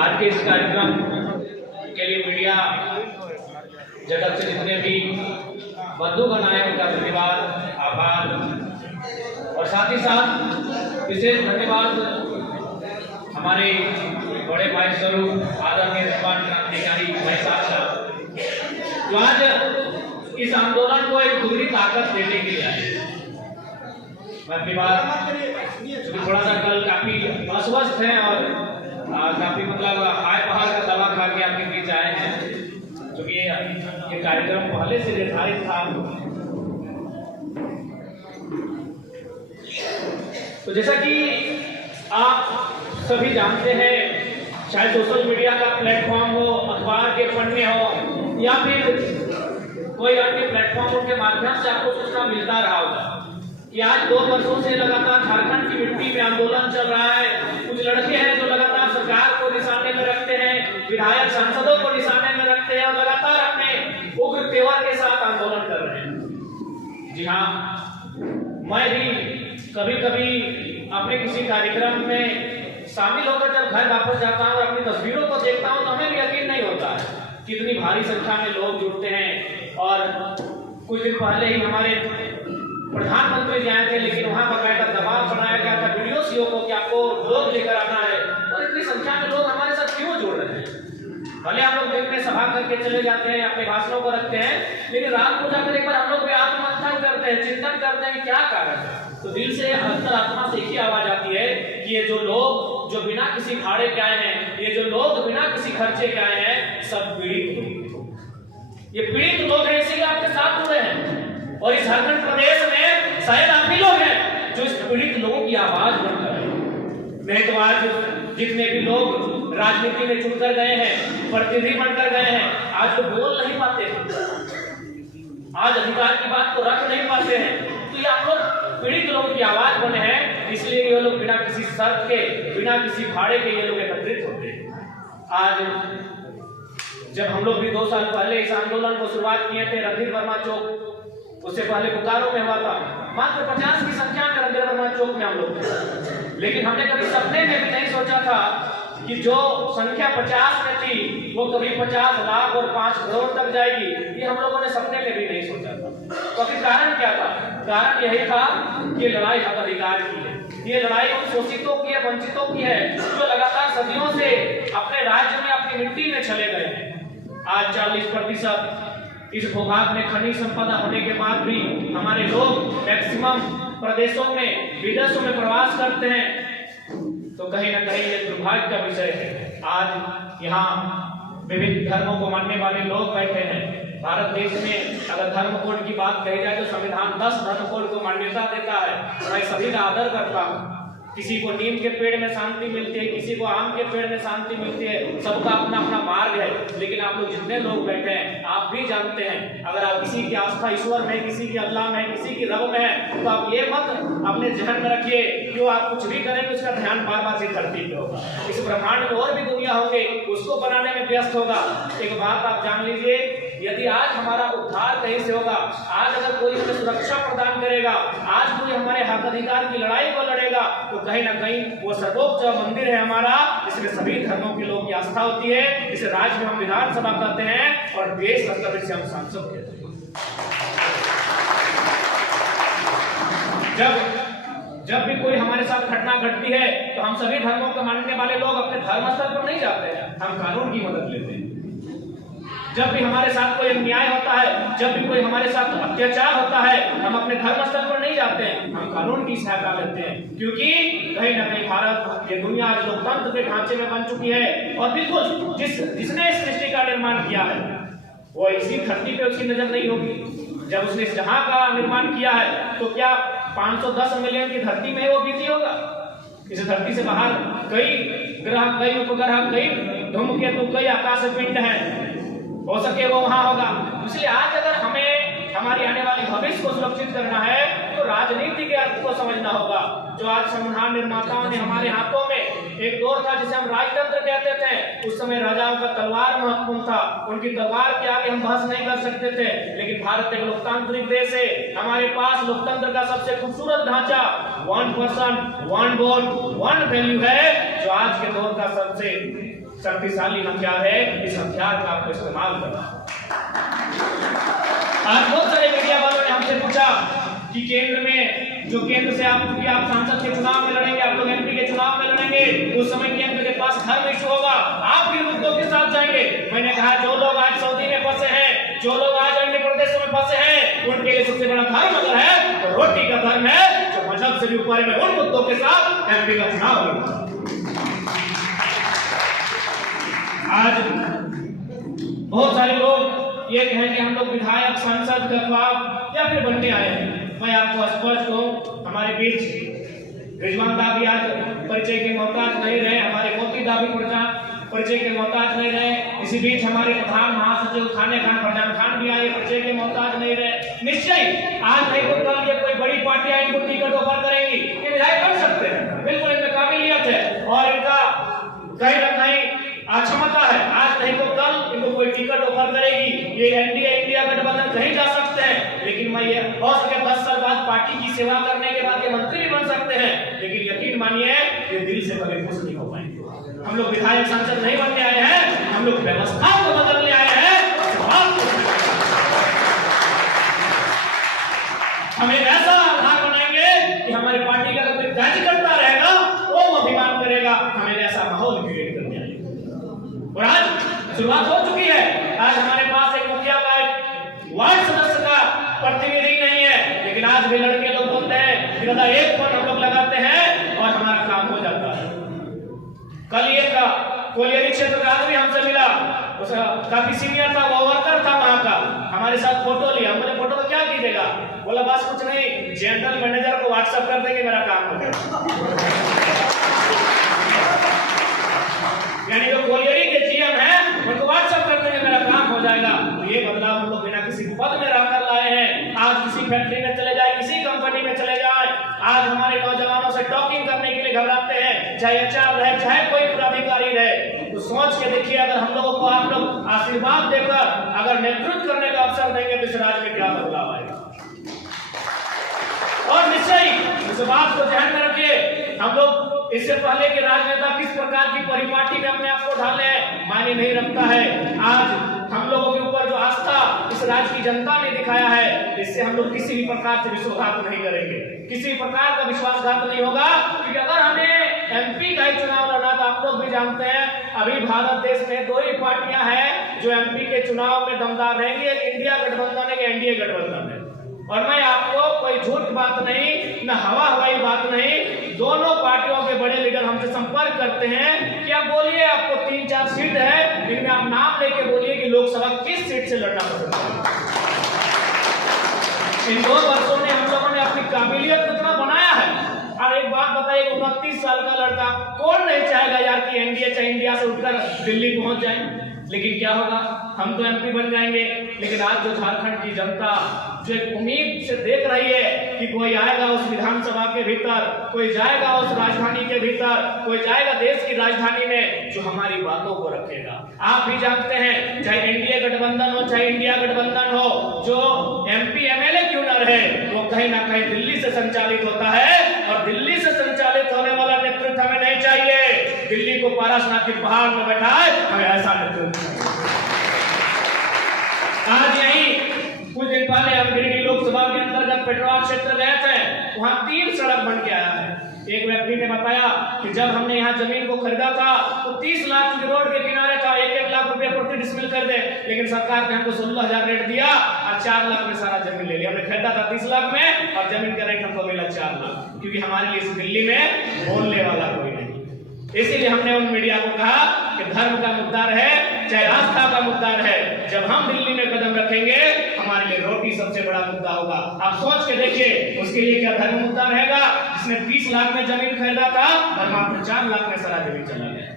आज के इस कार्यक्रम के लिए मीडिया जगत से जितने भी बंधुगण आए उनका धन्यवाद, आभार। और साथ ही साथ विशेष धन्यवाद हमारे बड़े भाई स्वरूप आदरणीय निर्माण क्रांतिकारी भाई साहब जो आज इस आंदोलन को एक दूसरी ताकत देने के लिए आए। मैं थोड़ा सा कल काफी अस्वस्थ हैं और काफी मतलब हाय पहाड़ का दवा खा के आपके बीच आए हैं, क्योंकि ये कार्यक्रम पहले से निर्धारित था। तो जैसा कि आप सभी जानते हैं, चाहे सोशल मीडिया का प्लेटफॉर्म हो, अखबार के पन्ने हो या फिर कोई अन्य प्लेटफॉर्म, उनके माध्यम से आपको सूचना मिलता रहा होगा कि आज 2 वर्षों से लगातार झारखंड की मिट्टी में आंदोलन चल रहा है। कुछ लड़के हैं जो लगातार सरकार को निशाने में रखते हैं, विधायक सांसदों को निशाने में रखते हैं और लगातार अपने उग्र तेवर के साथ आंदोलन कर रहे हैं। जी हाँ, मैं भी कभी कभी अपने किसी कार्यक्रम में शामिल होकर जब घर वापस जाता हूँ और अपनी तस्वीरों को देखता हूँ तो हमें भी यकीन नहीं होता है कितनी भारी संख्या में लोग जुड़ते हैं। और कुछ दिन पहले ही हमारे प्रधानमंत्री जी आए थे, लेकिन वहां बकायदा दबाव बनाया गया था वीडियो सीओ को कि आपको लोग लेकर आना है। और इतनी संख्या में लोग हमारे साथ क्यों जुड़ रहे हैं? भले हम लोग देखने सभा करके चले जाते हैं, अपने भाषणों को रखते हैं, लेकिन रात को जाकर एक बार हम लोग भी आत्ममंथन करते हैं, चिंतन करते हैं कि क्या कारण है। तो दिल से अंतरात्मा से एक ही आवाज आती है कि ये जो लोग जो बिना किसी भाड़े के आए हैं, ये जो लोग बिना किसी खर्चे के आए हैं, सब पीड़ित लोग। ये पीड़ित लोग हैं, इसीलिए आपके साथ जुड़े हैं। और इस झारखंड प्रदेश में शायद आप ही लोग हैं जो इस पीड़ित लोगों की आवाज बनकर रहे हैं। नहीं तो आज जितने भी लोग राजनीति में जुड़कर गए हैं, प्रतिनिधि बनकर गए हैं, आज तो बोल नहीं पाते हैं, आज अधिकार की बात तो रख नहीं पाते हैं। तो ये आप लोग पीड़ित लोगों की आवाज बने हैं, इसलिए ये लोग बिना किसी शर्त के, बिना किसी भाड़े के ये लोग एकत्रित होते हैं। आज जब हम लोग भी 2 साल पहले इस आंदोलन को शुरुआत किए थे रणधीर वर्मा चौक, उससे पहले बोकारो में हुआ था, मात्र 50 की संख्या में रणधीर वर्मा चौक में हम लोग थे। लेकिन हमने कभी सपने में भी नहीं सोचा था कि जो संख्या 50 में थी वो कभी 50 लाख और 5 करोड़ तक जाएगी। ये हम लोगों ने सपने में भी नहीं सोचा था। तो अभी कारण क्या था? कारण यही था कि लड़ाई हक अधिकार की है। ये लड़ाई उन शोषितों की है, वंचितों की है, जो लगातार सदियों से अपने राज्य में, अपनी मिट्टी में चले गए हैं। आज 40% इस भूभाग में खनिज संपदा होने के बाद भी हमारे लोग मैक्सिमम प्रदेशों में, विदेशों में प्रवास करते हैं। तो कहीं ना कहीं ये दुर्भाग्य का विषय है। आज यहाँ विभिन्न धर्मों को मानने वाले लोग बैठे हैं। भारत देश में अगर धर्म कोड की बात कही जाए तो संविधान 10 धर्म कोड को मान्यता देता है। मैं सभी का आदर करता हूँ। किसी को नीम के पेड़ में शांति मिलती है, किसी को आम के पेड़ में शांति मिलती है, सबका अपना अपना मार्ग है। लेकिन आप लोग जितने लोग बैठे हैं, आप भी जानते हैं, अगर आप किसी की आस्था ईश्वर में, किसी की अल्लाह में, किसी की रब में है, तो आप ये मत अपने जहन में रखिए कि आप कुछ भी करेंगे उसका ध्यान बार बार से धरती पे होगा। इस ब्रह्मांड में और भी दुनिया होंगे, उसको बनाने में व्यस्त होगा। एक बात आप जान लीजिए, यदि आज हमारा उद्धार कहीं से होगा, आज अगर कोई हमें सुरक्षा प्रदान करेगा, आज कोई हमारे हक अधिकार की लड़ाई को लड़ेगा, तो कहीं ना कहीं वो सर्वोच्च मंदिर है हमारा, जिसमें सभी धर्मों के लोगों की आस्था होती है। इसे राज्य में हम विधानसभा कहते हैं और देश स्तर से हम सांसद कहते हैं। जब भी कोई हमारे साथ घटना घटती है तो हम सभी धर्मों को मानने वाले लोग अपने धर्म स्तर पर नहीं जाते हैं, हम कानून की मदद लेते हैं। जब भी हमारे साथ कोई अन्याय होता है, जब भी कोई हमारे साथ अत्याचार होता है, हम अपने धर्म स्तर पर नहीं जाते हैं, हम कानून की सहायता लेते हैं। क्योंकि कहीं ना कहीं भारत, ये दुनिया आज लोकतंत्र के ढांचे में बन चुकी है। और बिल्कुल जिसने इस सृष्टि का निर्माण किया है वो इसी धरती पे उसकी नजर नहीं होगी। जब उसने इस जहां का निर्माण किया है तो क्या 510 मिलियन की धरती में वो बिजी होगा? इस धरती से बाहर कई ग्रह, कई उपग्रह, कई धूमकेतु, कई आकाश पिंड हैं, हो सके वो वहां होगा। इसलिए आज अगर हमें हमारी आने वाली भविष्य को सुरक्षित करना है तो राजनीति के अर्थ को समझना होगा। जो आज संविधान निर्माताओं ने हमारे हाथों में, एक दौर था जिसे हम राजतंत्र कहते थे, उस समय राजाओं का तलवार महत्वपूर्ण था, उनकी तलवार के आगे हम बहस नहीं कर सकते थे। लेकिन भारत एक लोकतांत्रिक देश है, हमारे पास लोकतंत्र का सबसे खूबसूरत ढांचा 1 पर्सन 1 वोट 1 वैल्यू है, जो आज के दौर का सबसे शक्तिशाली हथियार है, इस हथियार का आपको इस्तेमाल करना। आज बहुत सारे मीडिया वालों ने हमसे पूछा कि केंद्र में जो केंद्र से आप सांसद के चुनाव में लड़ेंगे, आप लोग एमपी के चुनाव में लड़ेंगे, उस समय केंद्र के पास धर्म इशू होगा, आप किन मुद्दों के साथ जाएंगे? मैंने कहा जो लोग आज सऊदी में फंसे हैं, जो लोग आज अन्य प्रदेशों में फंसे हैं, उनके लिए सबसे बड़ा धर्म अगर है तो रोटी का धर्म है, जो मजहब से भी ऊपर है। उन मुद्दों के साथ एमपी का चुनाव लड़ूंगा। आज बहुत सारे लोग ये कहें कि हम लोग विधायक, सांसद का ख्वाब या फिर बनने आए हैं। मैं आपको स्पष्ट कहूं, हमारे बीच रिजवान दा भी आज परिचय के मोहताज नहीं रहे, हमारे मोती दा भी परिचय के मोहताज नहीं रहे। इसी बीच हमारे प्रधान महासचिव खाने खान फरजान खान भी आए, परिचय के मोहताज नहीं रहे। निश्चय आज नहीं तो कल ये कोई बड़ी पार्टियां इनको टिकट ऑफर करेंगी, ये विधायक बन सकते हैं, बिल्कुल इनमें काबिलियत है और इनका कहीं ना कहीं क्षमता है। आज नहीं तो कल इनको कोई टिकट ऑफर करेगी, ये एनडीए इंडिया गठबंधन कहीं जा सकते हैं। लेकिन मैं ये हो सके 10 साल बाद पार्टी की सेवा करने के बाद ये मंत्री भी बन सकते हैं, लेकिन यकीन मानिए ये दिल से कभी खुश नहीं हो पाएंगे। हम लोग विधायक सांसद नहीं बनने आए हैं, हम लोग व्यवस्था को बदलने आए हैं। हम एक ऐसा आधार बनाएंगे कि हमारी पार्टी का कोई कार्यकर्ता रहेगा वो अभिमान करेगा, हमें ऐसा माहौल क्रिएट करने आएंगे। और आज शुरुआत हो चुकी है। आज हमारे पास एक मुखिया का, एक वार्ड सदस्य का प्रतिनिधि नहीं है, लेकिन आज भी लड़के लोग बोलते हैं कि दादा एक फोन हम लोग लगाते हैं और हमारा काम हो जाता है। कल ये का कोलियरी क्षेत्र का आदमी हमसे मिला, उसका काफी सीनियर था, वो वर्कर था वहां का, हमारे साथ फोटो लिया। हमने फोटो को क्या कीजिएगा? बोला बस कुछ नहीं, जनरल मैनेजर को व्हाट्सएप कर देंगे, मेरा काम हो जाएगा। यानी जो कोलियरी के जीएम है उनको व्हाट्सएप कर देंगे, मेरा काम हो जाएगा। तो ये बदलाव हम लोग बिना किसी पद में रहकर लाए हैं। आज किसी फैक्ट्री में चले जाए, किसी कंपनी में चले जाए, आज हमारे नौजवानों से टॉकिंग करने के लिए घबराते हैं, चाहे एचआर रहे, चाहे कोई पदाधिकारी रहे। तो सोच के देखिए, अगर हम लोगों को आप लोग आशीर्वाद देकर अगर नेतृत्व करने का अवसर देंगे तो इस राज्य में क्या बदलाव आएगा। और निश्चय इस बात को ध्यान में रखिए, हम लोग इससे पहले के राजनेता किस प्रकार की परिपाटी में अपने आप को ढाले हैं मायने नहीं रखता है। आज हम लोगों के ऊपर जो आस्था इस राज्य की जनता ने दिखाया है, इससे हम लोग किसी भी प्रकार से विश्वासघात नहीं करेंगे, किसी प्रकार का विश्वासघात नहीं होगा। क्योंकि अगर हमें एमपी का ही चुनाव लड़ना, तो आप लोग भी जानते हैं अभी भारत देश में 2 ही पार्टियां हैं जो एमपी के चुनाव में दमदार रहेंगी, एक इंडिया गठबंधन है, एनडीए गठबंधन है। और मैं आपको कोई झूठ बात नहीं, न हवा हवाई बात नहीं, दोनों पार्टियों के बड़े लीडर हमसे संपर्क करते हैं कि आप बोलिए आपको 3-4 सीट है, इनमें आप नाम लेके बोलिए कि लोकसभा किस सीट से लड़ना पसंद है। इन 2 वर्षों में हम लोगों ने अपनी काबिलियत कितना बनाया है। और एक बात बताइए, 29 साल का लड़का कौन नहीं चाहेगा यार कि एनडीए चाहे इंडिया से उठकर दिल्ली पहुंच जाए। लेकिन क्या होगा, हम तो एमपी बन जाएंगे, लेकिन आज जो झारखंड की जनता जो एक उम्मीद से देख रही है कि कोई आएगा उस विधानसभा के भीतर, कोई जाएगा उस राजधानी के भीतर, कोई जाएगा देश की राजधानी में जो हमारी बातों को रखेगा। आप भी जानते हैं, चाहे एनडीए गठबंधन हो, चाहे इंडिया गठबंधन हो, जो एमपी एमएलए क्यों न रहे, वो कहीं ना कहीं दिल्ली से संचालित होता है। और दिल्ली से संचालित होने वाला नेतृत्व हमें नहीं चाहिए। दिल्ली को पारसनाथ के पहाड़ में बैठाए, हमें ऐसा नेतृत्व। आज यही कुछ दिन पहले हम गिरिडीह लोकसभा के अंतर्गत पेट्रोल क्षेत्र गए थे, वहां 3 सड़क बन के आया है। एक व्यक्ति ने बताया कि जब हमने यहाँ जमीन को खरीदा था तो 30 लाख की रोड के किनारे था, 1-1 लाख रुपया प्रति डिसमिल कर दे, लेकिन सरकार ने हमको 16,000 रेट दिया और 4 लाख में सारा जमीन ले लिया। हमने खरीदा था 30 लाख में और जमीन का रेट हमको मिला 4 लाख, क्योंकि हमारे लिए इस दिल्ली में बोलने वाला कोई नहीं। इसीलिए हमने उन मीडिया को कहा कि धर्म का मुद्दा है, चाहे आस्था का मुद्दा है, जब हम दिल्ली में कदम रखेंगे हमारे लिए रोटी सबसे बड़ा मुद्दा होगा। आप सोच के देखिए, उसके लिए क्या धर्म मुद्दा रहेगा? जिसने 30 लाख में जमीन खरीदा था और मात्र 4 लाख में सारा जमीन चला गया।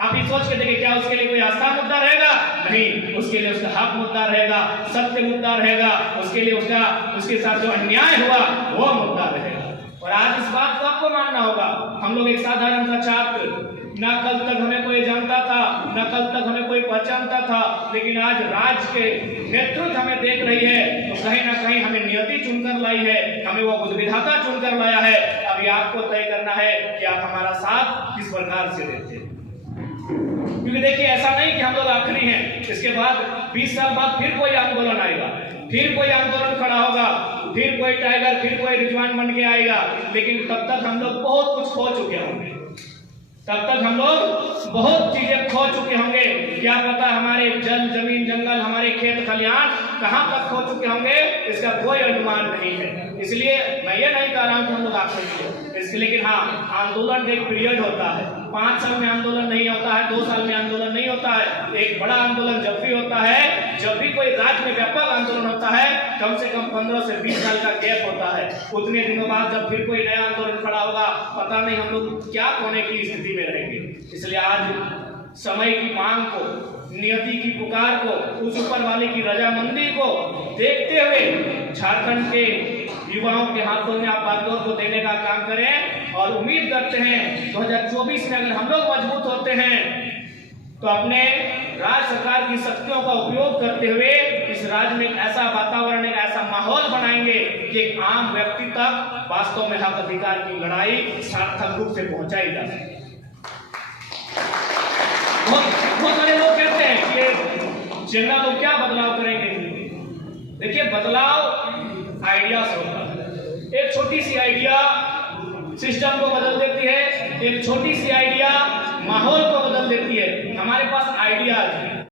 आप ये सोच के देखिए, क्या उसके लिए कोई आस्था मुद्दा रहेगा? नहीं, उसके लिए उसका हक मुद्दा रहेगा, सत्य मुद्दा रहेगा, उसके लिए उसके साथ जो अन्याय हुआ वो मुद्दा रहेगा। और आज इस बात को आपको मानना होगा, हम लोग एक साधारण सा छात्र, न कल तक हमें कोई जानता था, न कल तक हमें कोई पहचानता था, लेकिन आज राज्य के नेतृत्व हमें देख रही है, तो कहीं ना कहीं हमें नियति चुनकर लाई है, हमें वो बुद्ध विधाता चुनकर लाया है। अभी आपको तय करना है कि आप हमारा साथ किस प्रकार से देते हैं। क्योंकि देखिए ऐसा नहीं कि हम लोग आखिरी हैं, इसके बाद 20 साल बाद फिर कोई आंदोलन आएगा, फिर कोई आंदोलन खड़ा होगा, फिर कोई टाइगर, फिर कोई रिजवान बन के आएगा, लेकिन तब तक हम लोग बहुत कुछ खो चुके होंगे, तब तक हम लोग बहुत चीजें खो चुके होंगे। क्या पता हमारे जल, जमीन, जंगल, हमारे खेत खलिहान कहां तक खो चुके होंगे, इसका कोई अनुमान नहीं है। इसलिए मैं ये नहीं कह रहा हूं कि हम लोग आखिरी इसके, लेकिन हाँ, आंदोलन एक पीरियड होता है। 5 साल में आंदोलन नहीं होता है, 2 साल में आंदोलन नहीं होता है। एक बड़ा आंदोलन जब भी होता है, जब भी कोई राज्य में व्यापक आंदोलन होता है, कम से कम 15 से 20 साल का गैप होता है। उतने दिनों बाद जब फिर कोई नया आंदोलन खड़ा होगा, पता नहीं हम लोग क्या होने की स्थिति में रहेंगे। इसलिए आज समय की मांग को, नियति की पुकार को, उस ऊपर वाले की रजामंदी को देखते हुए झारखंड के युवाओं के हाथों में आप बागडोर को देने का काम करें, और उम्मीद करते हैं 2024 में अगर हम लोग मजबूत होते हैं तो अपने राज्य सरकार की शक्तियों का उपयोग करते हुए इस राज्य में एक ऐसा वातावरण, एक ऐसा माहौल बनाएंगे कि एक आम व्यक्ति तक वास्तव में हक अधिकार की लड़ाई सार्थक रूप से पहुंचाई जा सके। बहुत सारे लोग कहते हैं कि जनरल लोग क्या बदलाव करेंगे। देखिए, बदलाव आइडिया से होता है। एक छोटी सी आइडिया सिस्टम को बदल देती है, एक छोटी सी आइडिया माहौल को बदल देती है। हमारे पास आइडियाज